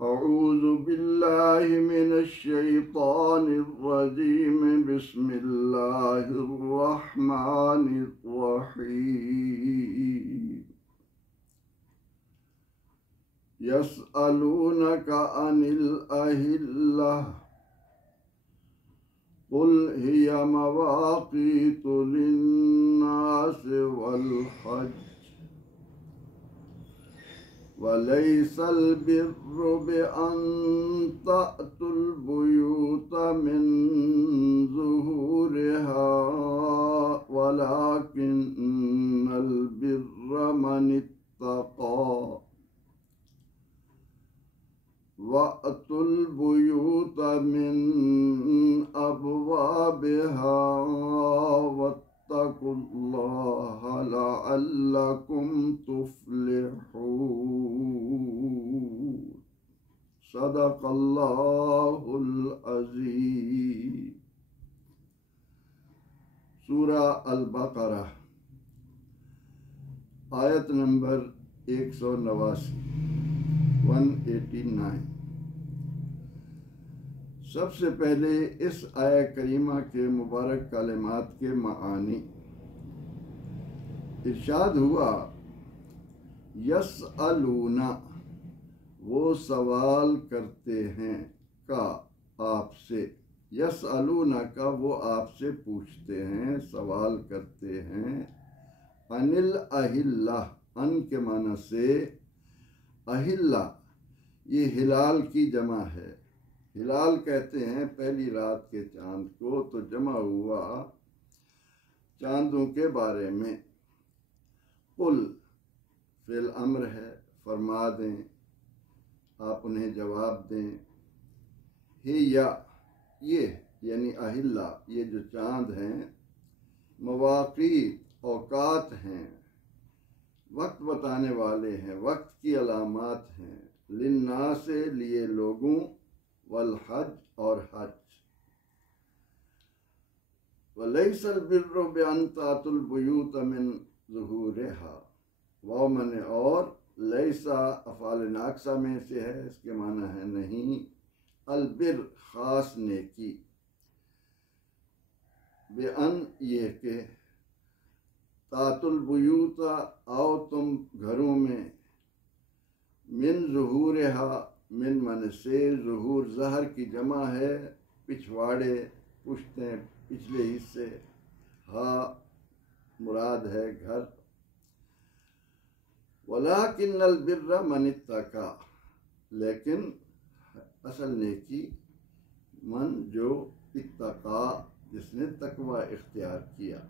أعوذ بالله من الشيطان الرجيم بسم الله الرحمن الرحيم يسألونك عن الأهلة قل هي مواقيت للناس والحج وليس البر بأن تأتوا البيوت من ظهورها ولكن البر من اتقى وأتوا البيوت من أبوابها واتقوا الله لعلكم تفلحون صدق اللہ العظیم۔ سورہ البقرہ آیت نمبر 189۔ سب سے پہلے اس آیہ کریمہ کے مبارک کلمات کے معانی۔ ارشاد ہوا یسألون، وہ سوال کرتے ہیں، کا آپ سے، یسألون کا وہ آپ سے پوچھتے ہیں، سوال کرتے ہیں، عن الأہلہ، ان کے معنی سے اہلہ، یہ ہلال کی جمع ہے۔ ہلال کہتے ہیں پہلی رات کے چاند کو، تو جمع ہوا چاندوں کے بارے میں۔ قل فعل امر ہے، فرما دیں، آپ انہیں جواب دیں۔ ہی یا، یہ یعنی اہلہ، یہ جو چاند ہیں، مواقیت، اوقات ہیں، وقت بتانے والے ہیں، وقت کی علامات ہیں، للناس، لیے لوگوں، والحج، اور حج۔ وَلَيْسَ الْبِرُّ بِأَن تَأْتُوا الْبُيُوتَ مِن ظُهُورِهَا، واو من اور، لیسا افعال ناقصہ میں سے ہے، اس کے معنی ہے نہیں، البر خاص نیکی، بِأَن یہ کہ، تَأْتُوا الْبُيُوتَ آؤ تم گھروں میں، من ظُهُورِهَا، من من سے، ظہور ظہر کی جمع ہے، پچھواڑے، پشتیں، پچھلے حصے، ہا مراد ہے گھر۔ وَلَٰكِنَّ الْبِرَّ مَنِ اتَّقَىٰ، لیکن اصل نیکی من جو اتقا، جس نے تقوی اختیار کیا۔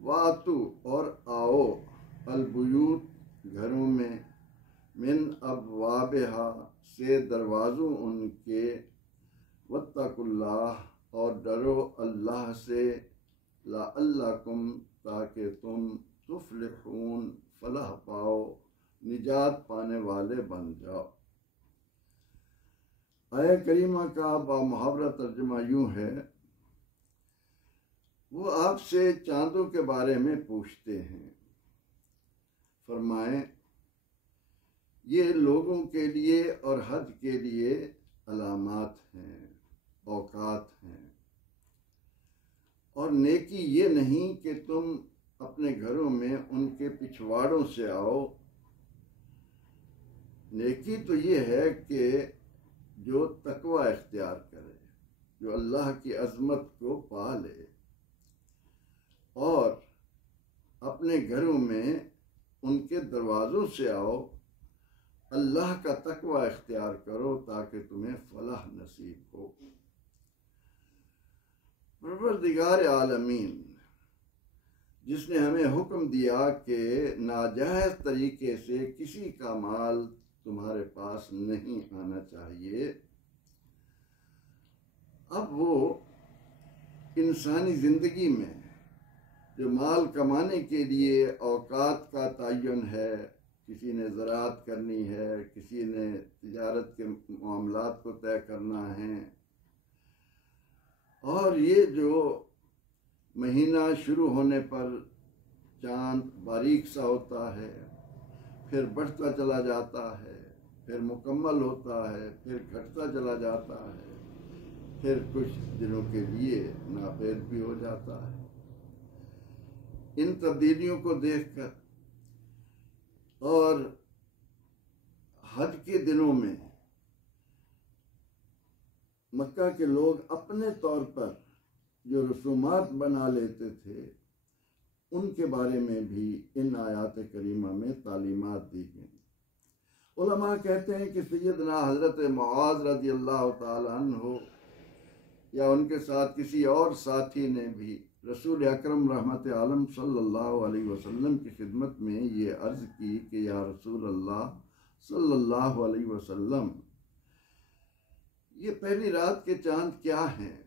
وَآتُوا، اور آؤ، البیوت، گھروں میں، من ابوابہا، سے دروازوں ان کے، واتقوا اللہ، اور ڈرو اللہ سے، لعلکم، تاکہ تم، تفلحون، فلاح پاؤ، نجات پانے والے بن جاؤ۔ آیہ کریمہ کا بامحاورہ ترجمہ یوں ہے، وہ آپ سے چاندوں کے بارے میں پوچھتے ہیں، فرمائیں یہ لوگوں کے لیے اور حج کے لیے علامات ہیں، اوقات ہیں، اور نیکی یہ نہیں کہ تم اپنے گھروں میں ان کے پچھواڑوں سے آؤ۔ نیکی تو یہ ہے کہ جو تقوی اختیار کرے، جو اللہ کی عظمت کو پا لے، اور اپنے گھروں میں ان کے دروازوں سے آؤ، اللہ کا تقوی اختیار کرو تاکہ تمہیں فلاح نصیب ہو۔ پروردگار عالمین جس نے ہمیں حکم دیا کہ ناجائز طریقے سے کسی کا مال تمہارے پاس نہیں آنا چاہیے، اب وہ انسانی زندگی میں جو مال کمانے کے لیے اوقات کا تعین ہے، کسی نے زراعت کرنی ہے، کسی نے تجارت کے معاملات کو طے کرنا ہے، اور یہ جو مہینہ شروع ہونے پر چاند باریک سا ہوتا ہے، پھر بڑھتا چلا جاتا ہے، پھر مکمل ہوتا ہے، پھر گھٹتا چلا جاتا ہے، پھر کچھ دنوں کے لیے ناپید بھی ہو جاتا ہے۔ ان تبدیلیوں کو دیکھ کر اور حج کے دنوں میں مکہ کے لوگ اپنے طور پر جو رسومات بنا لیتے تھے، ان کے بارے میں بھی ان آیات کریمہ میں تعلیمات دی گئیں۔ علماء کہتے ہیں کہ سیدنا حضرت معاذ رضی اللہ تعالیٰ عنہ یا ان کے ساتھ کسی اور ساتھی نے بھی رسول اکرم رحمت عالم صلی اللہ علیہ وسلم کی خدمت میں یہ عرض کی کہ یا رسول اللہ صلی اللہ علیہ وسلم، یہ پہلی رات کے چاند کیا ہیں؟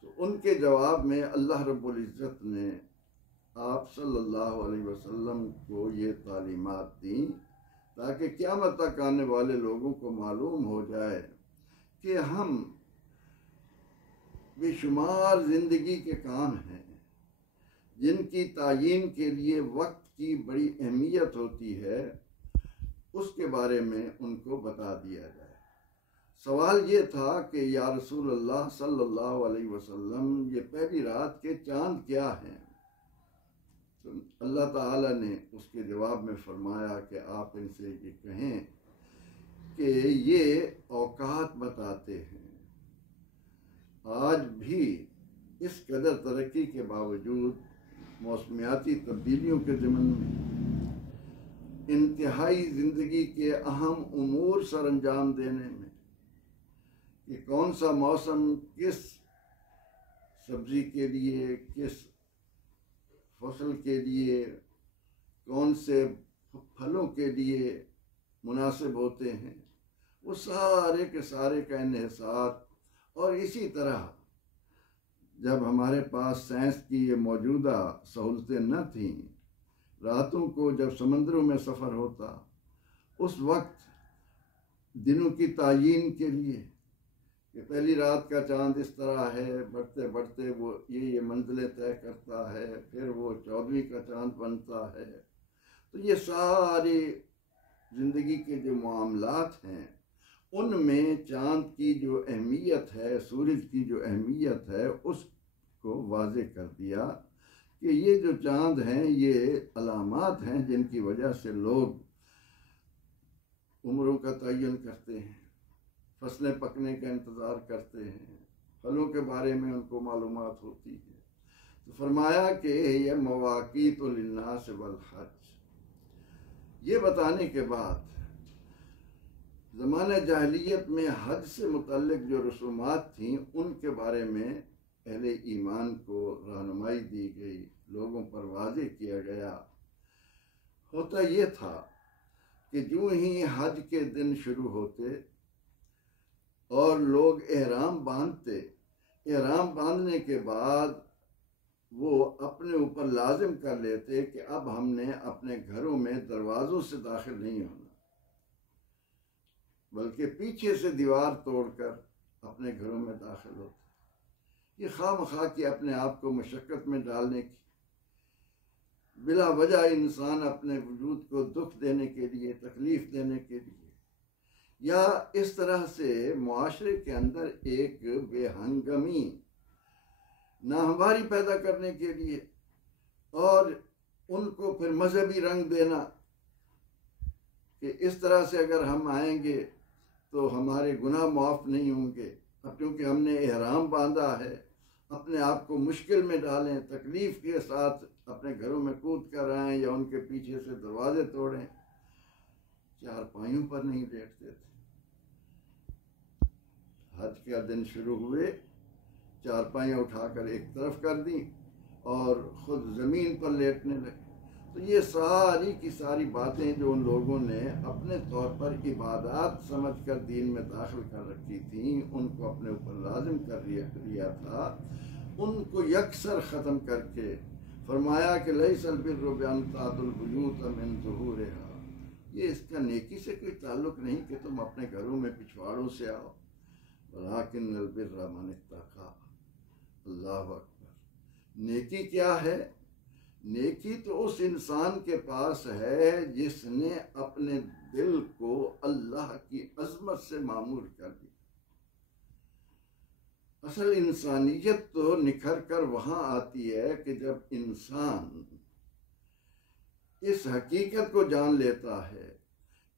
تو ان کے جواب میں اللہ رب العزت نے آپ صلی اللہ علیہ وسلم کو یہ تعلیمات دیں تاکہ قیامت تک آنے والے لوگوں کو معلوم ہو جائے کہ ہم بے شمار زندگی کے کام ہیں جن کی تعیین کے لیے وقت کی بڑی اہمیت ہوتی ہے، اس کے بارے میں ان کو بتا دیا جائے۔ سوال یہ تھا کہ یا رسول اللہ صلی اللہ علیہ وسلم، یہ پہلی رات کے چاند کیا ہیں؟ تو اللہ تعالیٰ نے اس کے جواب میں فرمایا کہ آپ ان سے یہ کہیں کہ یہ اوقات بتاتے ہیں۔ آج بھی اس قدر ترقی کے باوجود موسمیاتی تبدیلیوں کے ضمن میں انتہائی زندگی کے اہم امور سر انجام دینے میں کہ کون سا موسم کس سبزی کے لیے، کس فصل کے لیے، کون سے پھلوں کے لیے مناسب ہوتے ہیں، وہ سارے کے سارے کا انحصار۔ اور اسی طرح جب ہمارے پاس سائنس کی یہ موجودہ سہولتیں نہ تھیں، راتوں کو جب سمندروں میں سفر ہوتا، اس وقت دنوں کی تعیین کے لیے کہ پہلی رات کا چاند اس طرح ہے، بڑھتے بڑھتے وہ یہ منزلیں طے کرتا ہے، پھر وہ 14ویں کا چاند بنتا ہے۔ تو یہ ساری زندگی کے جو معاملات ہیں، ان میں چاند کی جو اہمیت ہے، سورج کی جو اہمیت ہے، اس کو واضح کر دیا کہ یہ جو چاند ہیں یہ علامات ہیں جن کی وجہ سے لوگ عمروں کا تعین کرتے ہیں، فصلیں پکنے کا انتظار کرتے ہیں، پھلوں کے بارے میں ان کو معلومات ہوتی ہے۔ تو فرمایا کہ یہ مواقیت للناس والحج، یہ بتانے کے بعد زمانہ جاہلیت میں حج سے متعلق جو رسومات تھیں ان کے بارے میں اہل ایمان کو رہنمائی دی گئی، لوگوں پر واضح کیا گیا۔ ہوتا یہ تھا کہ جو ہی حج کے دن شروع ہوتے اور لوگ احرام باندھتے، احرام باندھنے کے بعد وہ اپنے اوپر لازم کر لیتے کہ اب ہم نے اپنے گھروں میں دروازوں سے داخل نہیں ہونا، بلکہ پیچھے سے دیوار توڑ کر اپنے گھروں میں داخل ہوتے۔ یہ خواہ مخواہ کی اپنے آپ کو مشقت میں ڈالنے کی، بلا وجہ انسان اپنے وجود کو دکھ دینے کے لیے، تکلیف دینے کے لیے، یا اس طرح سے معاشرے کے اندر ایک بے ہنگمی، ناہمواری پیدا کرنے کے لیے، اور ان کو پھر مذہبی رنگ دینا کہ اس طرح سے اگر ہم آئیں گے تو ہمارے گناہ معاف نہیں ہوں گے، اب کیونکہ ہم نے احرام باندھا ہے، اپنے آپ کو مشکل میں ڈالیں، تکلیف کے ساتھ اپنے گھروں میں کود کر آئیں یا ان کے پیچھے سے دروازے توڑیں۔ چار پائیوں پر نہیں لیٹتے تھے۔ حج کا دن شروع ہوئے، چار پائیاں اٹھا کر ایک طرف کر دیں اور خود زمین پر لیٹنے لگے۔ تو یہ ساری کی ساری باتیں جو ان لوگوں نے اپنے طور پر عبادات سمجھ کر دین میں داخل کر رکھی تھیں، ان کو اپنے اوپر لازم کر لیا تھا، ان کو یکسر ختم کر کے فرمایا کہ لیس البر بان تأتوا البیوت من ظہورها، یہ اس کا نیکی سے کوئی تعلق نہیں کہ تم اپنے گھروں میں پچھواڑوں سے آؤ، ولکن البر من اتقی۔ اللہ اکبر۔ نیکی کیا ہے؟ نیکی تو اس انسان کے پاس ہے جس نے اپنے دل کو اللہ کی عظمت سے معمور کر دیا۔ اصل انسانیت تو نکھر کر وہاں آتی ہے کہ جب انسان اس حقیقت کو جان لیتا ہے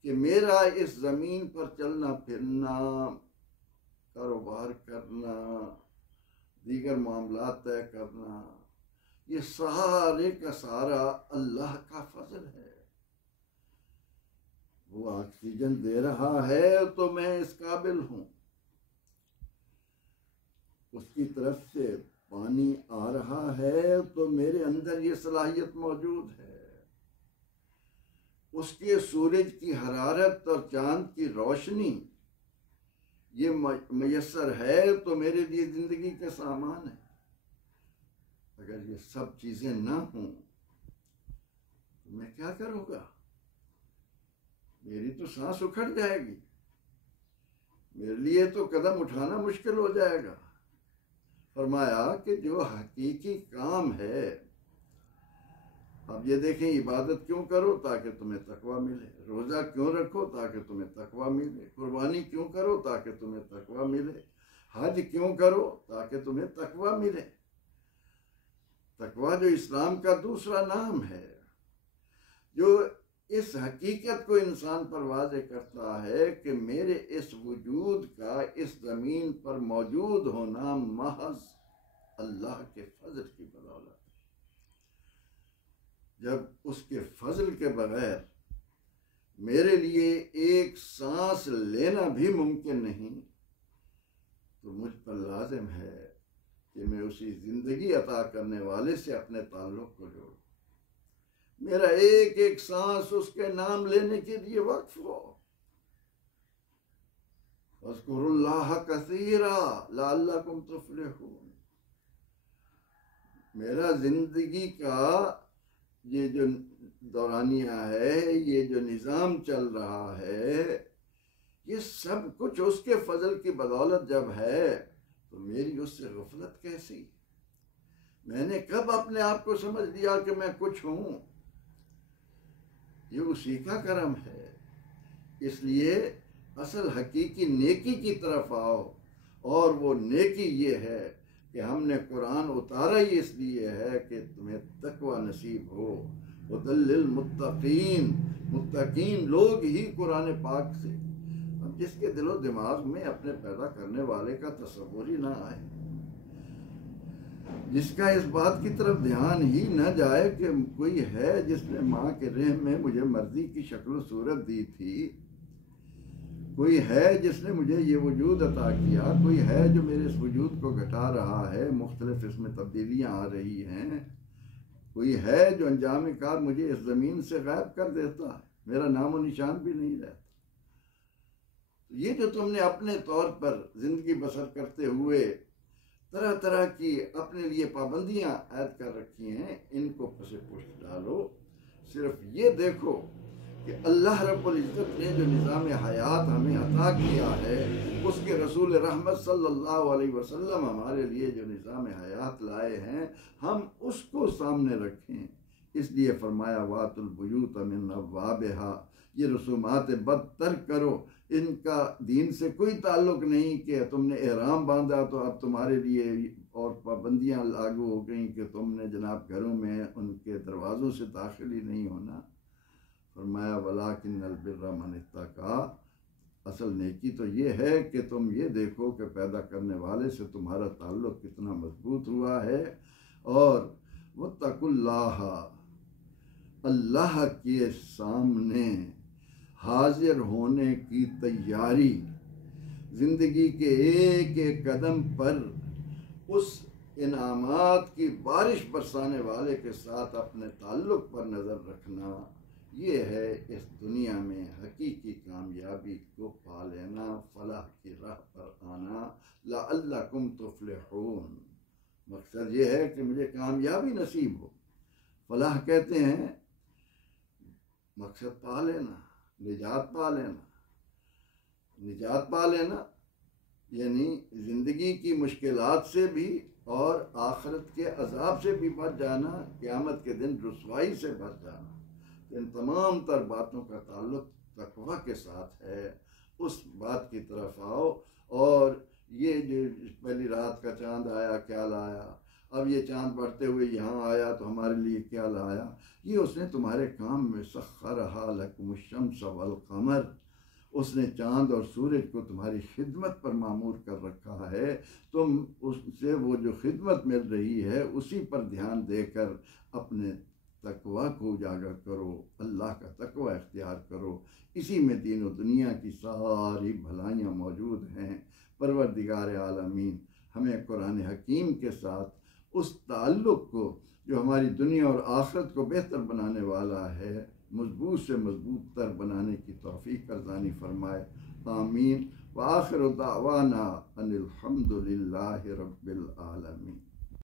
کہ میرا اس زمین پر چلنا پھرنا، کاروبار کرنا، دیگر معاملات طے کرنا، یہ سارے کا سارا اللہ کا فضل ہے۔ وہ آکسیجن دے رہا ہے تو میں اس قابل ہوں، اس کی طرف سے پانی آ رہا ہے تو میرے اندر یہ صلاحیت موجود ہے، اس کے سورج کی حرارت اور چاند کی روشنی یہ میسر ہے تو میرے لیے زندگی کا سامان ہے۔ اگر یہ سب چیزیں نہ ہوں تو میں کیا کروں گا؟ میری تو سانس اکھڑ جائے گی، میرے لیے تو قدم اٹھانا مشکل ہو جائے گا۔ فرمایا کہ جو حقیقی کام ہے، اب یہ دیکھیں، عبادت کیوں کرو؟ تاکہ تمہیں تقویٰ ملے۔ روزہ کیوں رکھو؟ تاکہ تمہیں تقویٰ ملے۔ قربانی کیوں کرو؟ تاکہ تمہیں تقویٰ ملے۔ حج کیوں کرو؟ تاکہ تمہیں تقویٰ ملے۔ تقویٰ جو اسلام کا دوسرا نام ہے، جو اس حقیقت کو انسان پر واضح کرتا ہے کہ میرے اس وجود کا اس زمین پر موجود ہونا محض اللہ کے فضل کی بدولت ہے۔ جب اس کے فضل کے بغیر میرے لیے ایک سانس لینا بھی ممکن نہیں، تو مجھ پر لازم ہے کہ میں اسی زندگی عطا کرنے والے سے اپنے تعلق کو جوڑوں، میرا ایک ایک سانس اس کے نام لینے کے لیے وقف ہو۔ اذکروا اللہ کثیرا لعلکم تفلحون۔ میرا زندگی کا یہ جو دورانیہ ہے، یہ جو نظام چل رہا ہے، یہ سب کچھ اس کے فضل کی بدولت جب ہے تو میری اس سے غفلت کیسی؟ میں نے کب اپنے آپ کو سمجھ لیا کہ میں کچھ ہوں؟ یہ اسی کا کرم ہے۔ اس لیے اصل حقیقی نیکی کی طرف آؤ، اور وہ نیکی یہ ہے کہ ہم نے قرآن اتارا ہی اس لیے ہے کہ تمہیں تقوی نصیب ہو۔ ہدی للمتقین، متقین لوگ ہی قرآن پاک سے، اب جس کے دل و دماغ میں اپنے پیدا کرنے والے کا تصور ہی نہ آئے، جس کا اس بات کی طرف دھیان ہی نہ جائے کہ کوئی ہے جس نے ماں کے رحم میں مجھے مرضی کی شکل و صورت دی تھی، کوئی ہے جس نے مجھے یہ وجود عطا کیا، کوئی ہے جو میرے اس وجود کو گھٹا رہا ہے، مختلف اس میں تبدیلیاں آ رہی ہیں، کوئی ہے جو انجام کار مجھے اس زمین سے غائب کر دیتا ہے، میرا نام و نشان بھی نہیں رہتا۔ یہ جو تم نے اپنے طور پر زندگی بسر کرتے ہوئے طرح طرح کی اپنے لیے پابندیاں عائد کر رکھی ہیں، ان کو پس پشت ڈالو۔ صرف یہ دیکھو کہ اللہ رب العزت نے جو نظام حیات ہمیں عطا کیا ہے، اس کے رسول رحمت صلی اللہ علیہ وسلم ہمارے لیے جو نظام حیات لائے ہیں، ہم اس کو سامنے رکھیں۔ اس لیے فرمایا وَآتُوا الْبُيُوتَ مِنْ أَبْوَابِهَا، یہ رسومات بد ترک کرو، ان کا دین سے کوئی تعلق نہیں کہ تم نے احرام باندھا تو اب تمہارے لیے اور پابندیاں لاگو ہو گئیں کہ تم نے جناب گھروں میں ان کے دروازوں سے داخل ہی نہیں ہونا۔ فرمایا وَلَٰكِنَّ الْبِرَّ مَنِ اتَّقَىٰ، اصل نیکی تو یہ ہے کہ تم یہ دیکھو کہ پیدا کرنے والے سے تمہارا تعلق کتنا مضبوط ہوا ہے، اور وَاتَّقُوا اللَّهَ، اللہ کے سامنے حاضر ہونے کی تیاری، زندگی کے ایک ایک قدم پر اس انعامات کی بارش برسانے والے کے ساتھ اپنے تعلق پر نظر رکھنا، یہ ہے اس دنیا میں حقیقی کامیابی کو پا لینا، فلاح کی راہ پر آنا، لعلکم تفلحون۔ مقصد یہ ہے کہ مجھے کامیابی نصیب ہو۔ فلاح کہتے ہیں مقصد پا لینا، نجات پا لینا۔ نجات پا لینا یعنی زندگی کی مشکلات سے بھی اور آخرت کے عذاب سے بھی بچ جانا، قیامت کے دن رسوائی سے بچ جانا۔ ان تمام تر باتوں کا تعلق تقوی کے ساتھ ہے، اس بات کی طرف آؤ۔ اور یہ جو پہلی رات کا چاند آیا کیا لایا، اب یہ چاند بڑھتے ہوئے یہاں آیا تو ہمارے لیے کیا لایا، یہ اس نے تمہارے کام میں سخرھا لکم الشمس والقمر، اس نے چاند اور سورج کو تمہاری خدمت پر معمور کر رکھا ہے، تم اس سے وہ جو خدمت مل رہی ہے اسی پر دھیان دے کر اپنے تقوی کو اجاگر کرو، اللہ کا تقوی اختیار کرو، اسی میں دین و دنیا کی ساری بھلائیاں موجود ہیں۔ پروردگار عالمین ہمیں قرآن حکیم کے ساتھ اس تعلق کو جو ہماری دنیا اور آخرت کو بہتر بنانے والا ہے مضبوط سے مضبوط تر بنانے کی توفیق ارزانی فرمائے، آمین۔ وآخر دعوانا ان الحمد للہ رب العالمین۔